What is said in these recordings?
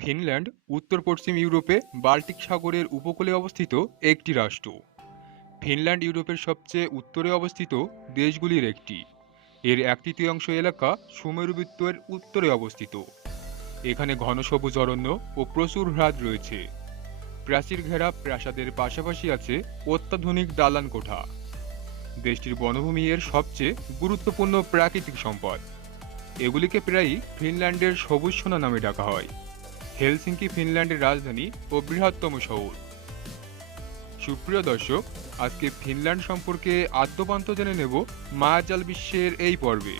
Finland উত্তর পশ্চিম ইউরোপে Baltic সাগরের উপকূলে অবস্থিত একটি রাষ্ট্র। ফিনল্যান্ড ইউরোপের সবচেয়ে উত্তরে অবস্থিত দেশগুলির একটি। এর এক তৃতীয়াংশ এলাকা সুমেরুবৃত্তের উত্তরে অবস্থিত। এখানে ঘন সবুজ অরণ্য ও প্রচুর হ্রদ রয়েছে। প্রাচীর ঘেরা প্রাসাদের পাশাপাশি আছে অত্যাধুনিক দালান কোঠা। দেশটির বনভূমি এর সবচেয়ে গুরুত্বপূর্ণ প্রাকৃতিক সম্পদ। এগুলিকে প্রায়ই ফিনল্যান্ডের সবুজ সোনা নামে ডাকা হয়। হেলসিঙ্কি ফিনল্যান্ডের রাজধানী ও বৃহত্তম শহর। সুপ্রিয় দর্শক, আজকে ফিনল্যান্ড সম্পর্কে আদ্যপান্ত জেনে নেব মায়াজাল বিশ্বের এই পর্বে।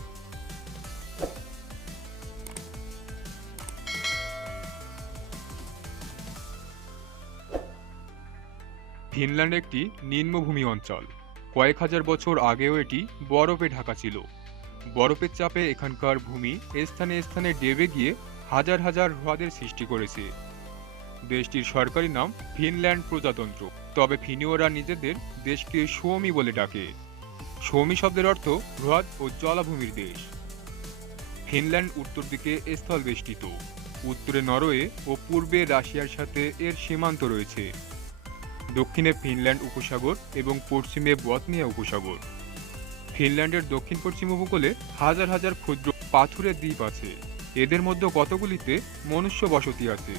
ফিনল্যান্ড একটি নিম্নভূমি অঞ্চল। কয়েক হাজার বছর আগেও এটি বরফে ঢাকা ছিল। বরফের চাপে এখানকার ভূমি স্থানে স্থানে ডেবে গিয়ে হাজার হাজার হ্রদের সৃষ্টি করেছে। দেশটির সরকারি নাম ফিনল্যান্ড প্রজাতন্ত্র। তবে ফিনীয়রা নিজেদের দেশকে সোমি বলে ডাকে। সোমি শব্দের অর্থ হ্রদ ও জলাভূমির দেশ। ফিনল্যান্ড উত্তর দিকে স্থল বেষ্টিত উত্তরে নরওয়ে ও পূর্বে রাশিয়ার সাথে এর সীমান্ত রয়েছে। দক্ষিণে ফিনল্যান্ড উপসাগর এবং পশ্চিমে বতনিয়া উপসাগর। ফিনল্যান্ডের দক্ষিণ পশ্চিম উপকূলে হাজার হাজার ক্ষুদ্র পাথুরের দ্বীপ আছে। এদের মধ্যে কতগুলিতে মনুষ্য বসতি আছে?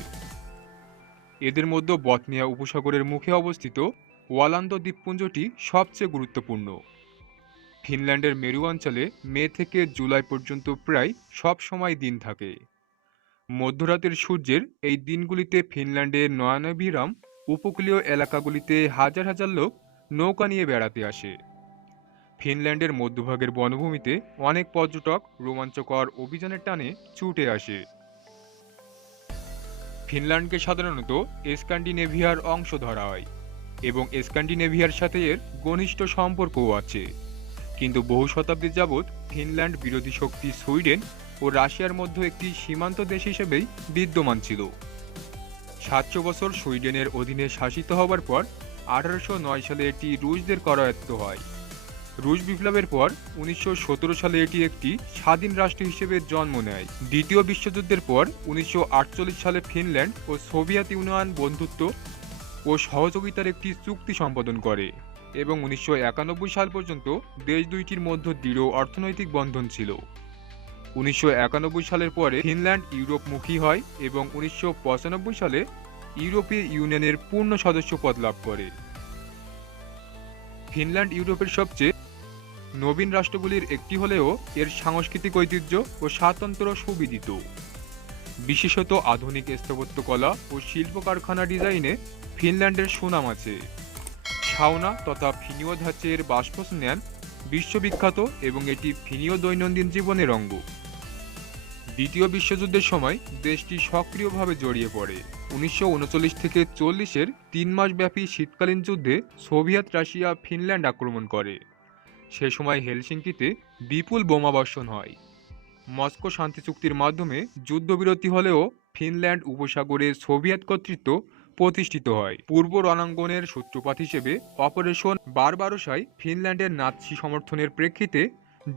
এদের মধ্যে বতনিয়া উপসাগরের মুখে অবস্থিত ওয়ালান্দ দ্বীপপুঞ্জটি সবচেয়ে গুরুত্বপূর্ণ। ফিনল্যান্ডের মেরু অঞ্চলে মে থেকে জুলাই পর্যন্ত প্রায় সব সময় দিন থাকে। মধ্যরাতের সূর্যের এই দিনগুলিতে ফিনল্যান্ডের নয়ানবিরাম উপকূলীয় এলাকাগুলিতে হাজার হাজার লোক নৌকা নিয়ে বেড়াতে আসে। ফিনল্যান্ডের মধ্যভাগের বনভূমিতে অনেক পর্যটক রোমাঞ্চকর অভিযানের টানে ছুটে আসে। ফিনল্যান্ডকে সাধারণত স্ক্যান্ডিনেভিয়ার অংশ ধরা হয় এবং স্ক্যান্ডিনেভিয়ার সাথে এর ঘনিষ্ঠ সম্পর্কও আছে। কিন্তু বহু শতাব্দী যাবৎ ফিনল্যান্ড বিরোধী শক্তি সুইডেন ও রাশিয়ার মধ্যে একটি সীমান্ত দেশ হিসেবেই বিদ্যমান ছিল। সাতশো বছর সুইডেনের অধীনে শাসিত হবার পর আঠারোশো নয় সালে এটি রুশদের করায়ত্ত হয়। রুশ বিপ্লবের পর উনিশশো সতেরো সালে এটি একটি স্বাধীন রাষ্ট্র হিসেবে জন্ম নেয়। দ্বিতীয় বিশ্বযুদ্ধের পর উনিশশো আটচল্লিশ সালে ফিনল্যান্ড ও সোভিয়েত ইউনিয়ন বন্ধুত্ব ও সহযোগিতার একটি চুক্তি সম্পাদন করে এবং উনিশশো একানব্বই সাল পর্যন্ত দেশ দুইটির মধ্যে দৃঢ় অর্থনৈতিক বন্ধন ছিল। উনিশশো একানব্বই সালের পরে ফিনল্যান্ড ইউরোপমুখী হয় এবং উনিশশো পঁচানব্বই সালে ইউরোপীয় ইউনিয়নের পূর্ণ সদস্য পদ লাভ করে। ফিনল্যান্ড ইউরোপের সবচেয়ে নবীন রাষ্ট্রগুলির একটি হলেও এর সাংস্কৃতিক ঐতিহ্য ও স্বাতন্ত্র সুবিদিত। বিশেষত আধুনিক স্থাপত্যকলা ও শিল্প কারখানা ডিজাইনে ফিনল্যান্ডের সুনাম আছে। সাউনা তথা ফিনীয় ধাঁচের বাষ্পস্নান বিশ্ববিখ্যাত এবং এটি ফিনীয় দৈনন্দিন জীবনের অঙ্গ। দ্বিতীয় বিশ্বযুদ্ধের সময় দেশটি সক্রিয়ভাবে জড়িয়ে পড়ে। উনিশশো উনচল্লিশ থেকে চল্লিশের তিন মাস ব্যাপী শীতকালীন যুদ্ধে সোভিয়েত রাশিয়া ফিনল্যান্ড আক্রমণ করে। সে সময় হেলসিঙ্কিতে বিপুল বোমাবর্ষণ হয়। মস্কো শান্তি চুক্তির মাধ্যমে যুদ্ধবিরতি হলেও ফিনল্যান্ড উপসাগরে সোভিয়েত কর্তৃত্ব প্রতিষ্ঠিত হয়। পূর্ব রণাঙ্গনের সূত্রপাত হিসেবে অপারেশন বারবারোসায় ফিনল্যান্ডের নাৎসি সমর্থনের প্রেক্ষিতে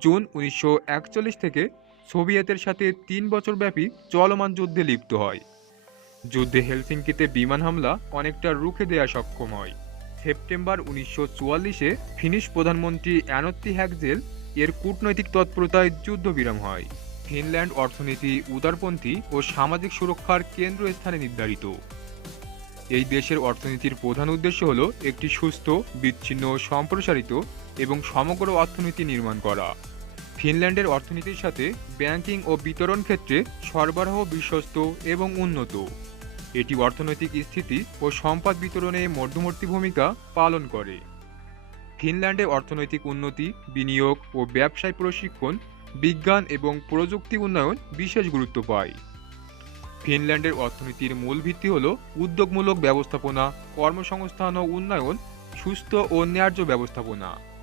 জুন উনিশশো একচল্লিশ থেকে সোভিয়েতের সাথে তিন বছর ব্যাপী চলমান যুদ্ধে লিপ্ত হয়। যুদ্ধে হেলসিঙ্কিতে বিমান হামলা অনেকটা রুখে দেয়া সক্ষম হয়। সেপ্টেম্বর উনিশশো চুয়াল্লিশে ফিনিশ প্রধানমন্ত্রী অ্যানত্তি হ্যাকজেল এর কূটনৈতিক তৎপরতায় যুদ্ধবিরাম হয়। ফিনল্যান্ড অর্থনীতি, উদারপন্থী ও সামাজিক সুরক্ষার কেন্দ্রস্থানে নির্ধারিত। এই দেশের অর্থনীতির প্রধান উদ্দেশ্য হল একটি সুস্থ, বিচ্ছিন্ন, সম্প্রসারিত এবং সমগ্র অর্থনীতি নির্মাণ করা। ফিনল্যান্ডের অর্থনীতির সাথে ব্যাংকিং ও বিতরণ ক্ষেত্রে সরবরাহ বিশ্বস্ত এবং উন্নত। এটি অর্থনৈতিক স্থিতি ও সম্পদ বিতরণে মধ্যবর্তী ভূমিকা পালন করে। ফিনল্যান্ডে অর্থনৈতিক উন্নতি, বিনিয়োগ ও ব্যবসায় প্রশিক্ষণ, বিজ্ঞান এবং প্রযুক্তি উন্নয়ন বিশেষ গুরুত্ব পায়। ফিনল্যান্ডের অর্থনীতির মূল ভিত্তি হল উদ্যোগমূলক ব্যবস্থাপনা, কর্মসংস্থান ও উন্নয়ন, সুস্থ ও ন্যায্য ব্যবস্থাপনা।